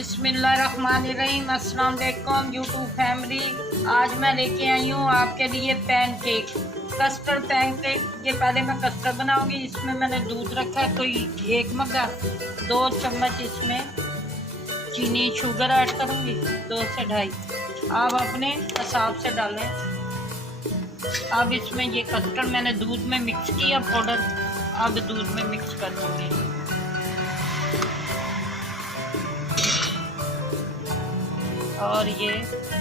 बिस्मिल्लाहिर्रहमानिर्रहीम। अस्सलाम वालेकुम यूट्यूब फैमिली। आज मैं लेके आई हूँ आपके लिए पैनकेक, कस्टर्ड पैनकेक। ये पहले मैं कस्टर्ड बनाऊंगी। इसमें मैंने दूध रखा है कोई 1 मग्गा, 2 चम्मच इसमें चीनी शुगर ऐड करूँगी, 2 से 2.5। आप अपने हिसाब से डालें। अब इसमें ये कस्टर्ड मैंने दूध में मिक्स किया पाउडर, अब दूध में मिक्स कर दूँगी। और ये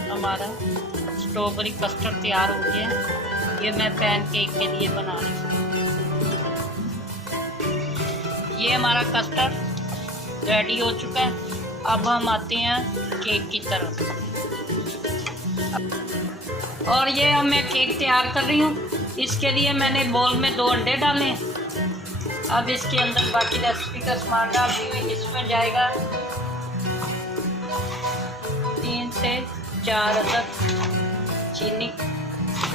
हमारा स्ट्रॉबेरी कस्टर्ड तैयार हो गया। ये मैं पैनकेक के लिए बना रही हूँ। ये हमारा कस्टर्ड रेडी हो चुका है। अब हम आते हैं केक की तरफ। और ये अब मैं केक तैयार कर रही हूँ। इसके लिए मैंने बोल में 2 अंडे डाले हैं। अब इसके अंदर बाकी रेसिपी का सामान डाल दी हुई। इसमें जाएगा 3 से 4 अदद चीनी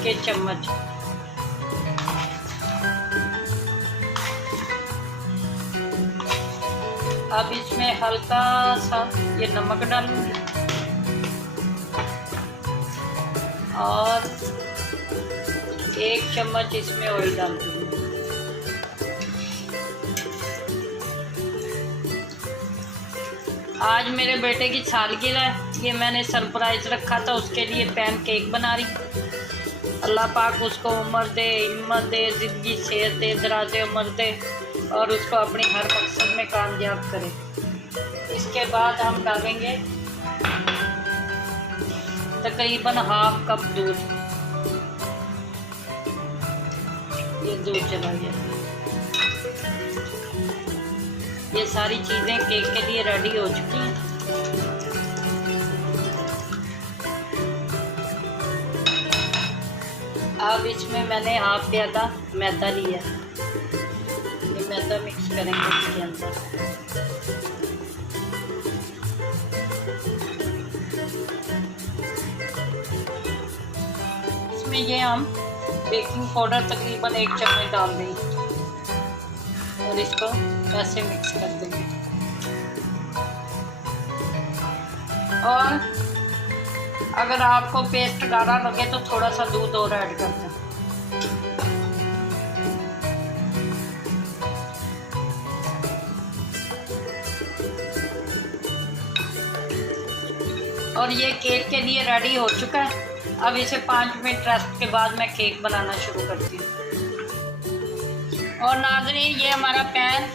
के चम्मच। अब इसमें हल्का सा ये नमक डालूंगी और 1 चम्मच इसमें ऑयल डाल दूंगी। आज मेरे बेटे की सालगिरह है। ये मैंने सरप्राइज रखा था, उसके लिए पैनकेक बना रही। अल्लाह पाक उसको उम्र दे, हिम्मत दे, ज़िंदगी सेहत दे, दराज़े उम्र दे और उसको अपनी हर मकसद में कामयाब करे। इसके बाद हम डालेंगे तकरीबन ½ कप दूध। ये दूध चला गया। ये सारी चीज़ें केक के लिए रेडी हो चुकी हैं। अब इसमें मैंने ½ प्याला मैदा लिया। ये मैदा मिक्स करेंगे इसके अंदर। इसमें ये हम बेकिंग पाउडर तकरीबन 1 चम्मच डाल देंगे और इसको ऐसे मिक्स कर देंगे। और अगर आपको पेस्ट गाढ़ा लगे तो थोड़ा सा दूध और ऐड कर दें। और ये केक के लिए रेडी हो चुका है। अब इसे 5 मिनट रेस्ट के बाद मैं केक बनाना शुरू करती हूँ। और नाज़रीन, ये हमारा पैन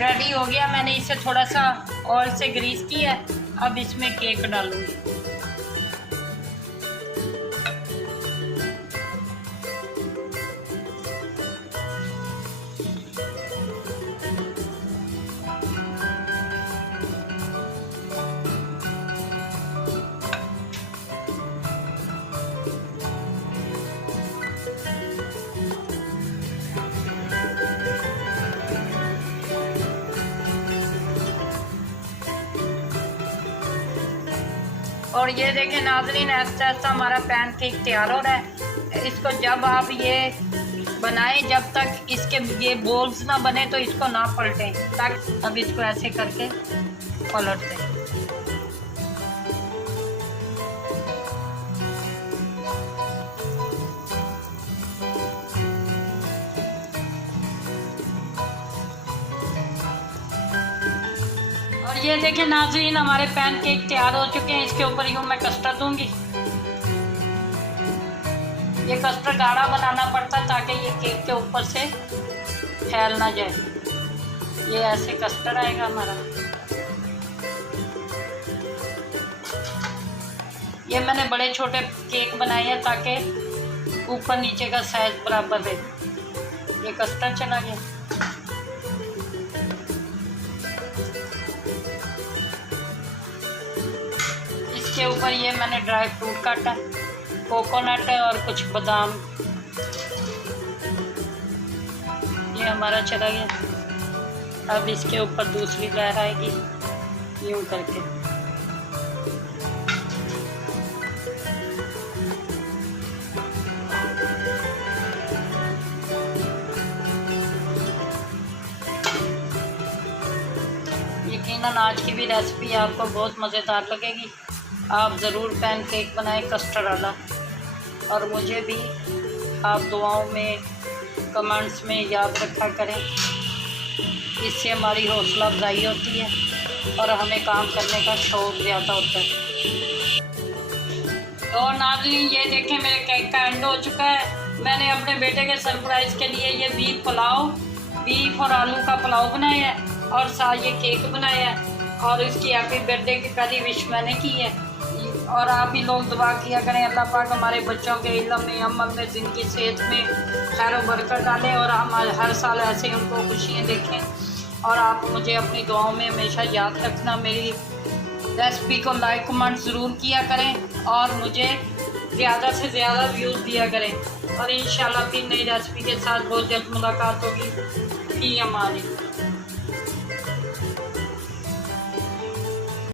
रेडी हो गया। मैंने इसे थोड़ा सा ऑयल से ग्रीस किया है। अब इसमें केक डालूंगी। और ये देखें नाज़रीन, ऐसा ऐसा हमारा पैनकेक तैयार हो रहा है। इसको जब आप ये बनाएं, जब तक इसके ये बॉल्स ना बने तो इसको ना पलटें। तक अब इसको ऐसे करके पलट दें। और ये देखें नाज़रीन, हमारे पैनकेक तैयार हो चुके हैं। इसके ऊपर यूँ मैं कस्टर्ड दूंगी। ये कस्टर्ड गाढ़ा बनाना पड़ता है ताकि ये केक के ऊपर से फैल ना जाए। ये ऐसे कस्टर्ड आएगा हमारा। ये मैंने बड़े छोटे केक बनाए हैं ताकि ऊपर नीचे का साइज बराबर रहे। ये कस्टर्ड चला गया। इसके ऊपर ये मैंने ड्राई फ्रूट काटा, कोकोनट और कुछ बादाम। ये हमारा चला गया। अब इसके ऊपर दूसरी लेयर आएगी यूँ करके। यकीनन आज की भी रेसिपी आपको बहुत मज़ेदार लगेगी। आप ज़रूर पैनकेक बनाएं कस्टर्ड वाला, और मुझे भी आप दुआओं में, कमेंट्स में याद रखा करें। इससे हमारी हौसला अफजाई होती है और हमें काम करने का शौक़ ज़्यादा होता है। तो नाज़रीन, ये देखें मेरे केक का एंड हो चुका है। मैंने अपने बेटे के सरप्राइज़ के लिए ये बीफ और आलू का पुलाव बनाया है और साथ ये केक बनाया है, और इसकी हैप्पी बर्थडे की पहली विश मैंने की है। और आप भी लोग दुआ किया करें, अल्लाह पाक हमारे बच्चों के इल्म में, अमल में, ज़िंदगी, सेहत में खैर व बरकत डालें, और हम हर साल ऐसे उनको खुशियाँ देखें। और आप मुझे अपनी दुआओं में हमेशा याद रखना। मेरी रेसिपी को लाइक कमेंट ज़रूर किया करें और मुझे ज़्यादा से ज़्यादा व्यूज़ दिया करें। और इंशाल्लाह फिर नई रेसिपी के साथ बहुत जल्द मुलाकात होगी। फी अमान अल्लाह।